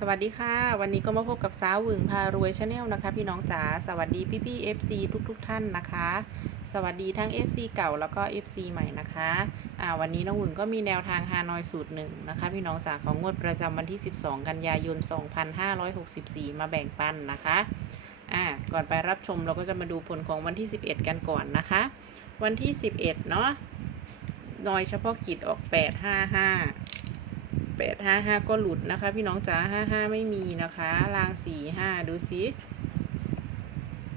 สวัสดีค่ะ วันนี้ก็มาพบกับสาวหวึงพารวยชาแนลนะคะ พี่น้องจ๋าสวัสดีพี่พี่ FC ทุกทุกท่านนะคะ สวัสดีทั้ง FC เก่าแล้วก็ FC ใหม่นะคะอ่าวันนี้น้องหวึงก็มีแนวทางฮานอยสูตรหนึ่งนะคะ พี่น้องจ๋าของงวดประจำวันที่ 12 กันยายน 2564 มาแบ่งปันนะคะอ่าก่อนไปรับชมเราก็จะมาดูผลของวันที่ 11 กันก่อนนะคะ วันที่ 11 เนาะนอยเฉพาะกิจออก 855 แปดห้าห้าก็หลุดนะคะ พี่น้องจ๋าห้าห้าไม่มีนะคะรางสี่ห้าดูสิ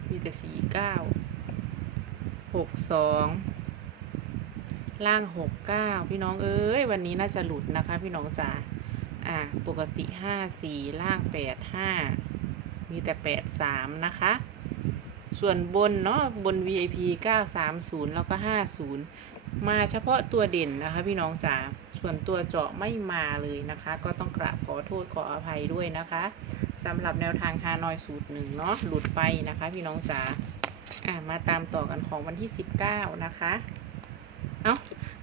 มีแต่สี่เก้าหกสองล่างหกเก้าพี่น้องเอ้ยวันนี้น่าจะหลุดนะคะ พี่น้องจ๋าอ่าปกติห้าสี่ล่างแปดห้ามีแต่แปดสามนะคะ ส่วนบนเนาะบน VIP 930 แล้วก็ 50 มาเฉพาะตัวเด่นนะคะ พี่น้องจ๋า ส่วนตัวเจาะไม่มาเลยนะคะ ก็ต้องกราบขอโทษขออภัยด้วยนะคะสำหรับแนวทางฮานอยสูตรหนึ่งเนาะหลุดไปนะคะ พี่น้องจ๋าอะมาตามต่อกันของวันที่ 19 นะคะเอา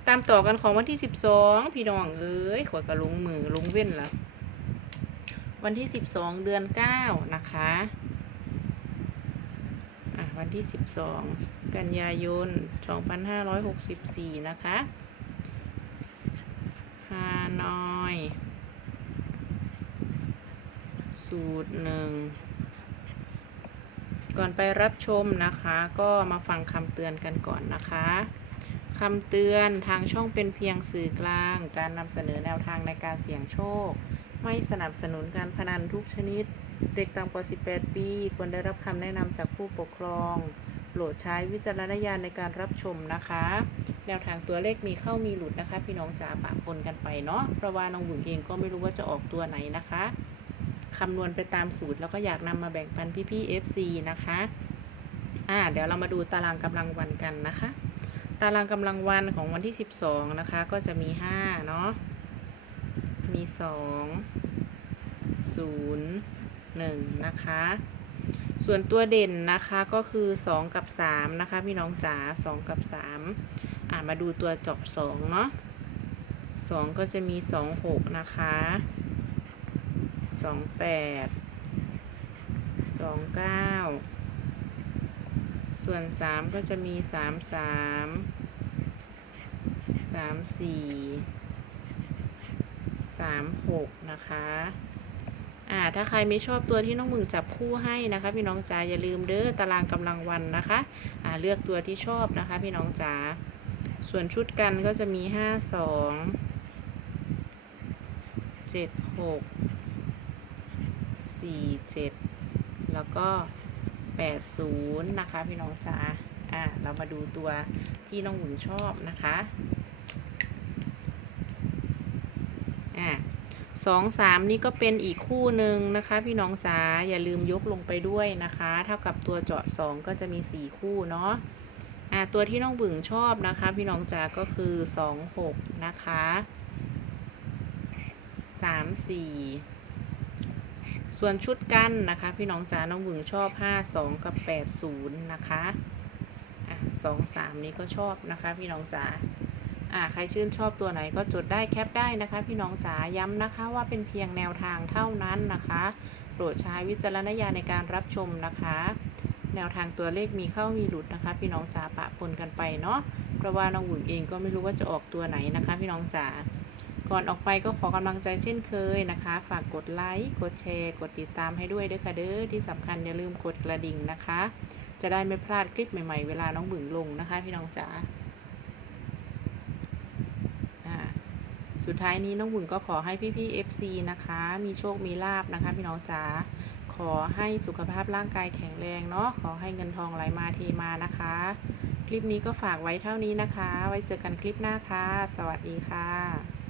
ตามต่อกันของวันที่ 12 พี่น้องเอ้ยขวดกระลุงมือลุงเว้นละวันที่ 12 เดือน 9 นะคะวันที่ 12 กันยายน 2564 นะคะานอย สูตรหนึ่ง ก่อนไปรับชมนะคะ ก็มาฟังคำเตือนกันก่อนนะคะคำเตือนทางช่องเป็นเพียงสื่อกลาง การนำเสนอแนวทางในการเสี่ยงโชค ไม่สนับสนุนการพนันทุกชนิด เด็กต่ำกว่า 18 ปี ควรได้รับคำแนะนำจากผู้ปกครอง โปรดใช้วิจารณญาณในการรับชมนะคะ แนวทางตัวเลขมีเข้ามีหลุดนะคะ พี่น้องจ๋าปะปนกันไปเนาะเพราะว่าน้องหวึงเองก็ไม่รู้ว่าจะออกตัวไหนนะคะคำนวณไปตามสูตรแล้วก็อยากนำมาแบ่งปันพี่ๆ FC นะคะอ่าเดี๋ยวเรามาดูตารางกำลังวันกันนะคะ ตารางกำลังวันของวันที่ 12 นะคะ ก็จะมี5เนาะมี 2 0 1 นะคะ ส่วนตัวเด่นนะคะก็คือ 2 กับ 3 นะคะ พี่น้องจ๋า2 กับ 3 อ่ามาดูตัวจาะ2เนาะ2 ก็จะมี 2 6 นะคะ 2 8 2 9 ส่วน 3 ก็จะมี 3 3 3 4 3 6 นะคะ อ่าถ้าใครไม่ชอบตัวที่น้องมึงจับคู่ให้นะคะ พี่น้องจ๋าอย่าลืมเด้อตารางกำลังวันนะคะอ่าเลือกตัวที่ชอบนะคะ พี่น้องจ๋าส่วนชุดกันก็จะมี5 2 7 6 4 7แล้วก็80นย์นะคะพี่น้องจ๋าอ่าเรามาดูตัวที่น้องหวึงชอบนะคะอ่า สองสามนี่ก็เป็นอีกคู่หนึ่งนะคะ พี่น้องจ๋าอย่าลืมยกลงไปด้วยนะคะ เท่ากับตัวเจาะสองก็จะมีสี่คู่เนาะอ่าตัวที่น้องบึ่งชอบนะคะ พี่น้องจ๋าก็คือสองหกนะคะสามสี่ส่วนชุดกั้นนะคะ พี่น้องจ๋าน้องบึ่งชอบห้าสองกับแปดศูนย์นะคะอะสองสามนี้ก็ชอบนะคะ พี่น้องจ๋า อ่าใครชื่นชอบตัวไหนก็จดได้แคปได้นะคะ พี่น้องจ๋าย้ำนะคะว่าเป็นเพียงแนวทางเท่านั้นนะคะ โปรดใช้วิจารณญาณในการรับชมนะคะ แนวทางตัวเลขมีเข้ามีหลุดนะคะ พี่น้องจ๋าปะปนกันไปเนาะเพราะว่าน้องหวึงเองก็ไม่รู้ว่าจะออกตัวไหนนะคะ พี่น้องจ๋าก่อนออกไปก็ขอกำลังใจเช่นเคยนะคะ ฝากกดไลค์กดแชร์ กดติดตามให้ด้วยด้วยค่ะเด้อที่สำคัญอย่าลืมกดกระดิ่งนะคะ จะได้ไม่พลาดคลิปใหม่ๆ เวลาน้องหวึงลงนะคะ พี่น้องจ๋า สุดท้ายนี้น้องบุญก็ขอให้พี่ๆ FC นะคะ มีโชคมีลาบนะคะ พี่น้องจ๋าขอให้สุขภาพร่างกายแข็งแรงเนาะขอให้เงินทองไหลมาเทมานะคะ คลิปนี้ก็ฝากไว้เท่านี้นะคะ ไว้เจอกันคลิปหน้าค่ะ สวัสดีค่ะ